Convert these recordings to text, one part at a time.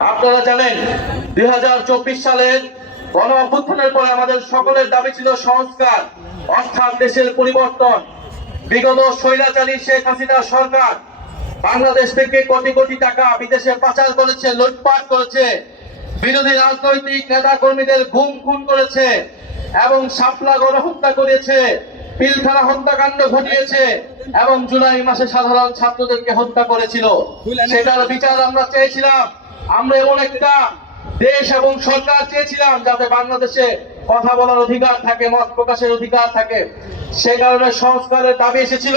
আপনারা জানেন 2024 সালের গণ অভ্যুত্থানের পরে আমাদের সকলের দাবি ছিল সংস্কার, অর্থাৎ দেশের পরিবর্তন। বিগত স্বৈরাচারী শেখ হাসিনা সরকার বাংলাদেশ থেকে কোটি কোটি টাকা বিদেশে পাচার করেছে, লুটপাট করেছে, বিরোধী রাজনৈতিক নেতা কর্মীদের গুম খুন করেছে এবং শাপলা গণহত্যা করেছে, পিলখানা হত্যাকাণ্ড ঘটিয়েছে এবং জুলাই মাসে সাধারণ ছাত্রদেরকে হত্যা করেছিল। সেটার বিচার আমরা চেয়েছিলাম। আমরা এমন একটা দেশ এবং সরকার চেয়েছিলাম যাতে বাংলাদেশে কথা বলার অধিকার থাকে, মত প্রকাশের অধিকার থাকে। সেই কারণে সংস্কারের দাবি এসেছিল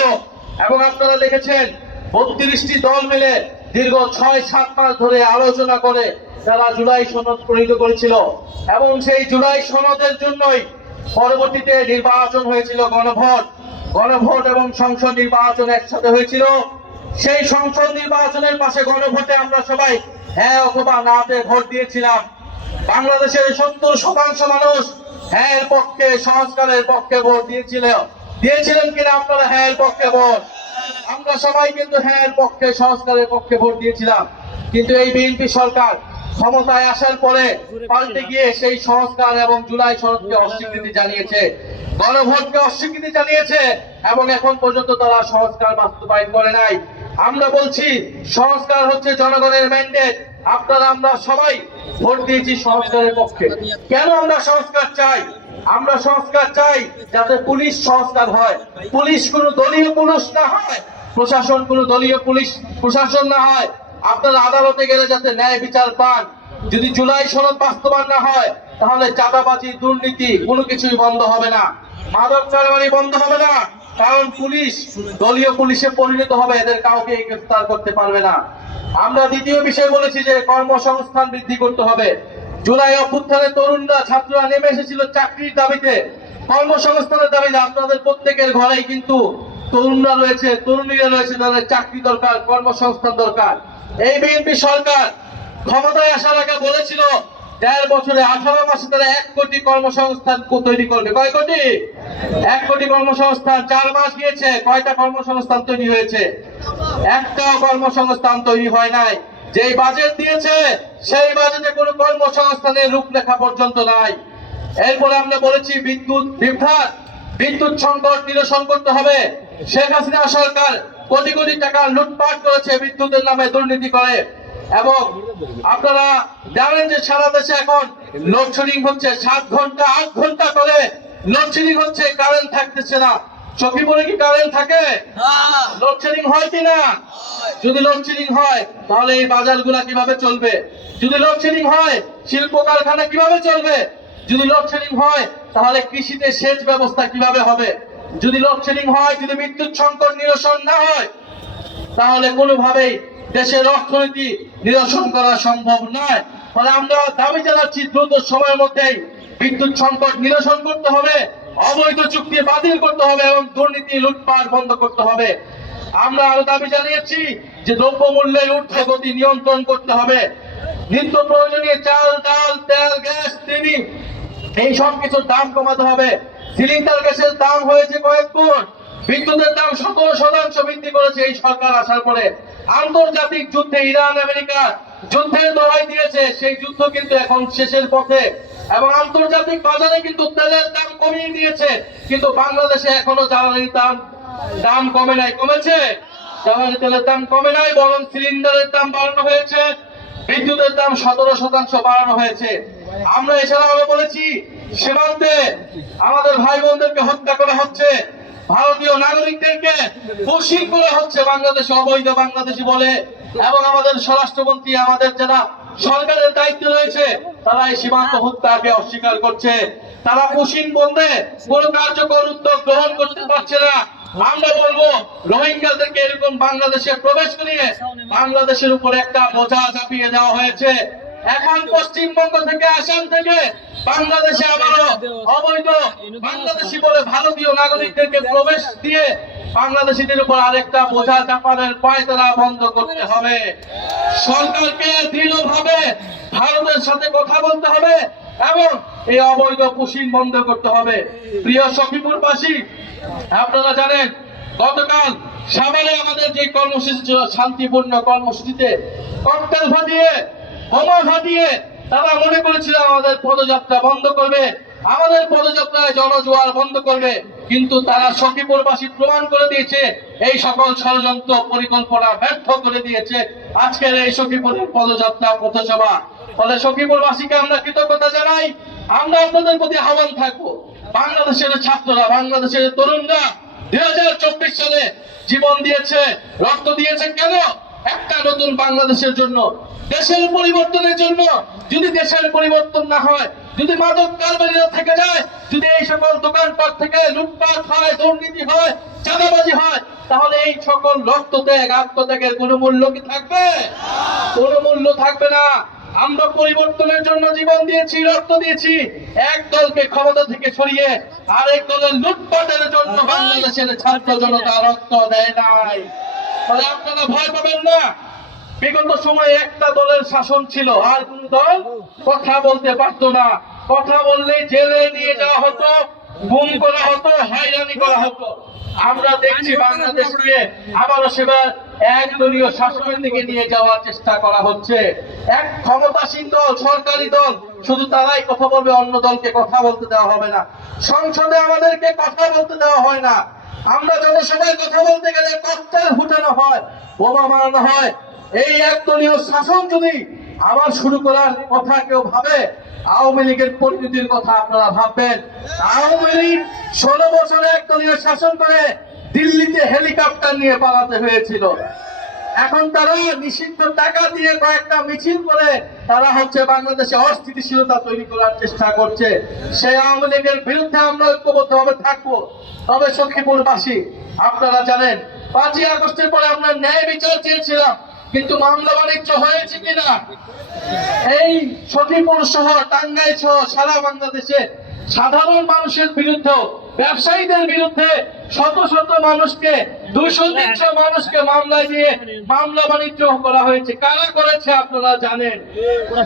এবং আপনারা দেখেছেন 32টি দল মিলে দীর্ঘ 6-7 মাস ধরে আলোচনা করে তারা জুলাই সনদ প্রণীত করেছিল এবং সেই জুলাই সনদের জন্যই পরবর্তীতে নির্বাচন হয়েছিল, গণভোট এবং সংসদ নির্বাচন একসাথে হয়েছিল। সেই সংসদ নির্বাচনের পাশে গণভোটে আমরা সবাই হ্যাঁ অথবা নাতে ভোট দিয়েছিলাম। বাংলাদেশের 70% মানুষ হ্যাঁ এর পক্ষে, সংস্কারের পক্ষে ভোট দিয়েছিলেন কিনা আপনারা? হ্যাঁ এর পক্ষে ভোট। আমরা সবাই কিন্তু হ্যাঁ এর পক্ষে, সংস্কারের পক্ষে ভোট দিয়েছিলাম। কিন্তু এই বিএনপি সরকার ক্ষমতায় আসার পরে পাল্টে গিয়ে সেই সংস্কার এবং জুলাই সনদকে অস্বীকৃতি জানিয়েছে, গণভোটকে অস্বীকৃতি জানিয়েছে এবং এখন পর্যন্ত তারা সংস্কার বাস্তবায়ন করে নাই। আমরা বলছি সংস্কার হচ্ছে জনগণের ম্যান্ডেট। আমরা সবাই ভোট দিয়েছি সংস্কারের পক্ষে। কেন আমরা সংস্কার চাই? আমরা সংস্কার চাই যাতে পুলিশ সংস্কার হয়, পুলিশ কোনো দলীয় পুলিশ না হয়, প্রশাসন কোনো দলীয় পুলিশ প্রশাসন না হয়। আপনারা আদালতে গেলে যাতে ন্যায় বিচার পান। যদি জুলাই সনদ বাস্তবায়ন না হয় তাহলে চাঁদাবাজি, দুর্নীতি কোনো কিছুই বন্ধ হবে না, মাদক কারবারি বন্ধ হবে না, কারণ পুলিশ দলীয় পুলিশে পরিণত হবে, এদের কাউকে গ্রেফতার করতে পারবে না। আমরা দ্বিতীয় বিষয় বলেছি যে কর্মসংস্থান বৃদ্ধি করতে হবে। জুলাই অভ্যুত্থানে তরুণরা, ছাত্ররা নেমে এসেছিল চাকরির দাবিতে, কর্মসংস্থানের দাবিতে। আপনাদের প্রত্যেকের ঘরেই কিন্তু তরুণরা রয়েছে, তরুণীরা রয়েছে, তাদের চাকরি দরকার, কর্মসংস্থান দরকার। এই বিএনপি সরকার ক্ষমতায় আসার আগে বলেছিল 1.5 বছরে 18 মাসে তারা 1 কোটি কর্মসংস্থান তৈরি করবে। কয় কোটি? 1 কোটি কর্মসংস্থান। 4 মাস গিয়েছে, কয়টা কর্মসংস্থান তৈরি হয়েছে? একটাও কর্মসংস্থান তৈরি হয় নাই। যেই বাজেট দিয়েছে সেই বাজেটে কোনো কর্মসংস্থানের রূপরেখা পর্যন্ত নাই। এরপরে আমরা বলেছি বিদ্যুৎ সংকট নিরসন করতে হবে। শেখ হাসিনা সরকার কোটি কোটি টাকা লুটপাট করেছে, বিদ্যুতের নামে দুর্নীতি করে। এবং আপনারা জানেন যে সারা দেশে এখন লোডশেডিং হচ্ছে, 7 ঘন্টা 8 ঘন্টা করে লোডশেডিং হচ্ছে, কারেন্ট থাকতেছে না। সখীপুরে কি কারেন্ট থাকে? লোডশেডিং হয় কিনা? যদি লোডশেডিং হয় তাহলে এই বাজারগুলা কিভাবে চলবে? যদি লোডশেডিং হয় শিল্প কারখানা কিভাবে চলবে? যদি লোডশেডিং হয় তাহলে কৃষিতে সেচ ব্যবস্থা কিভাবে হবে? যদি লোডশেডিং হয়, যদি বিদ্যুৎ সংকট নিরসন না হয় তাহলে কোনোভাবেই দেশের অর্থনীতি নিরসন করা সম্ভব নয়। ফলে আমরা দাবি জানাচ্ছি দ্রুত সময়ের মধ্যেই বিদ্যুৎ সংকট নিরসন করতে হবে, অবৈধ চুক্তি বাতিল করতে হবে এবং দুর্নীতি, লুটপাট বন্ধ করতে হবে। আমরা আরো দাবি জানিয়েছি যে দ্রব্যমূল্যের ঊর্ধ্বগতি নিয়ন্ত্রণ করতে হবে। নিত্য প্রয়োজনীয় চাল, ডাল, তেল, গ্যাস, চিনি এই সব কিছুর দাম কমাতে হবে। সিলিন্ডার গ্যাসের দাম হয়েছে কয়েক গুণ, বিদ্যুতের দাম 17% বৃদ্ধি করেছে এই সরকার আসার পরে। আন্তর্জাতিক যুদ্ধে ইরান আমেরিকা যুদ্ধের দোহাই দিয়েছে, সেই যুদ্ধ কিন্তু এখন শেষের পথে এবং আন্তর্জাতিক বাজারে কিন্তু তেলের দাম কমিয়ে দিয়েছে। কিন্তু বাংলাদেশে এখনো জ্বালানির দাম কমে নাই। কমেছে? জ্বালানি তেলের দাম কমে নাই, বরং সিলিন্ডারের দাম বাড়ানো হয়েছে, বিদ্যুতের দাম 17% বাড়ানো হয়েছে। আমরা এছাড়াও আরো বলেছি সীমান্তে আমাদের ভাই বোনদেরকে হত্যা করা হচ্ছে, ভারতীয় নাগরিকদেরকে বশীর করা হচ্ছে বাংলাদেশে অবৈধ বাংলাদেশি বলে। এবং আমাদের স্বরাষ্ট্রমন্ত্রী, আমাদের যারা সরকারের দায়িত্বে রয়েছে, তারা এই সীমান্ত হত্যাকে অস্বীকার করছে। তারা বশীর বন্ধে কোনো কার্যকর উদ্যোগ গ্রহণ করতে পারছে না। আমরা বলবো রোহিঙ্গাদেরকে এরকম বাংলাদেশে প্রবেশ করিয়ে বাংলাদেশের উপর একটা বোঝা চাপিয়ে দেওয়া হয়েছে। এখন পশ্চিমবঙ্গ থেকে, আসাম থেকে বাংলাদেশে আবারও অবৈধ বাংলাদেশি বলে ভারতীয় নাগরিকদেরকে প্রবেশ দিয়ে বাংলাদেশিদের উপর আরেকটা বোঝা চাপানোর পায়তারা বন্ধ করতে হবে। সরকারকে দৃঢ়ভাবে ভারতের সাথে কথা বলতে হবে এবং এই অবৈধ পুশিন বন্ধ করতে হবে। প্রিয় সখীপুরবাসী, আপনারা জানেন গতকাল সাভারে আমাদের যে কর্মসূচি ছিল, শান্তিপূর্ণ কর্মসূচিতে ককটেল ফাটিয়ে বোমা ফাটিয়ে তারা মনে করেছিল আমাদের পদযাত্রা বন্ধ করবে, আমাদের পদযাত্রায় জনজোয়ার বন্ধ করবে, কিন্তু তারা সখীপুরবাসী প্রমাণ করে দিয়েছে এই সকল ষড়যন্ত্র পরিকল্পনা ব্যর্থ করে দিয়েছে আজকের এই সখীপুরের পদযাত্রা পথসভা। ফলে সখীপুরবাসীকে আমরা কৃতজ্ঞতা জানাই। আমরা আপনাদের প্রতি আহ্বান থাকবো, বাংলাদেশের ছাত্ররা, বাংলাদেশের তরুণরা 2024 সালে জীবন দিয়েছে, রক্ত দিয়েছে কেন? একটা নতুন বাংলাদেশের জন্য, দেশের পরিবর্তনের জন্য। যদি দেশের পরিবর্তন না হয়, যদি মাদক কারবারিরা থেকে যায়, যদি এই সকল দোকানপাট থেকে লুটপাট হয়, দুর্নীতি হয়, চাঁদাবাজি হয়, তাহলে এই সকল রক্তত্যাগ, আত্মত্যাগের কোনো মূল্য কি থাকবে? কোনো মূল্য থাকবে না। আমরা পরিবর্তনের জন্য জীবন দিয়েছি, রক্ত দিয়েছি। এক দলকে ক্ষমতা থেকে সরিয়ে আরেক দলের লুটপাটের জন্য বাংলাদেশের ছাত্র জনতা রক্ত দেয় নাই। ফলে আপনারা ভয় পাবেন না। বিগত সময়ে একটা দলের শাসন ছিল, আর কোন দল কথা বলতে পারতো না। কথা বললে জেলে নিয়ে যাওয়া হতো, গুম করা হতো, হয়রানি করা হতো। আমরা দেখছি বাংলাদেশকে আবারও সেবার একদলীয় শাসনের দিকে নিয়ে যাওয়ার চেষ্টা করা হচ্ছে। এক ক্ষমতাসীন দল, সরকারি দল, শুধু তারাই কথা বলবে, অন্য দলকে কথা বলতে দেওয়া হবে না। সংসদে আমাদেরকে কথা বলতে দেওয়া হয় না। আমরা জনসভায় কথা বলতে গেলে ককটেল ফুটানো হয়, বোমা মারানো হয়। এই একদলীয় শাসন যদি আবার শুরু করার কথা কেউ ভাবে, আওয়ামী লীগের পরিণতির কথা আপনারা ভাববেন। আওয়ামী লীগ 16 বছর একদলীয় শাসন করে দিল্লিতে হেলিকপ্টার নিয়ে পালাতে হয়েছিল। এখন তারা নিষিদ্ধ টাকা দিয়ে কয়েকটা মিছিল করে তারা হচ্ছে বাংলাদেশে অস্থিতিশীলতা তৈরি করার চেষ্টা করছে। সেই আওয়ামী লীগের বিরুদ্ধে আমরা ঐক্যবদ্ধভাবে থাকবো। তবে সখীপুরবাসী, আপনারা জানেন 5ই আগস্টের পরে আমরা ন্যায় বিচার চেয়েছিলাম, কিন্তু মামলা বাণিজ্য হয়েছে কিনা? এই সখীপুর সহ টাঙ্গাইল সহ সারা বাংলাদেশে সাধারণ মানুষের বিরুদ্ধে, ব্যবসায়ীদের বিরুদ্ধে শত শত মানুষকে, 200-300 মানুষকে মামলা দিয়ে মামলা বাণিজ্য করা হয়েছে। কারা করেছে আপনারা জানেন।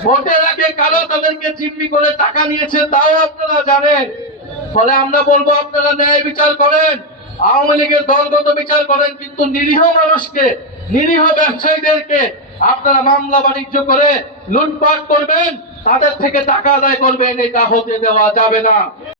ভোটের আগে কারা তাদেরকে জিম্মি করে টাকা নিয়েছে তাও আপনারা জানেন। ফলে আমরা বলবো, আপনারা ন্যায় বিচার করেন, আওয়ামী লীগের দলগত বিচার করেন, কিন্তু নিরীহ মানুষকে, নিরীহ ব্যবসায়ীদেরকে আপনারা মামলা বাণিজ্য করে লুটপাট করবেন, তাদের থেকে টাকা আদায় করবেন, এটা হতে দেওয়া যাবে না।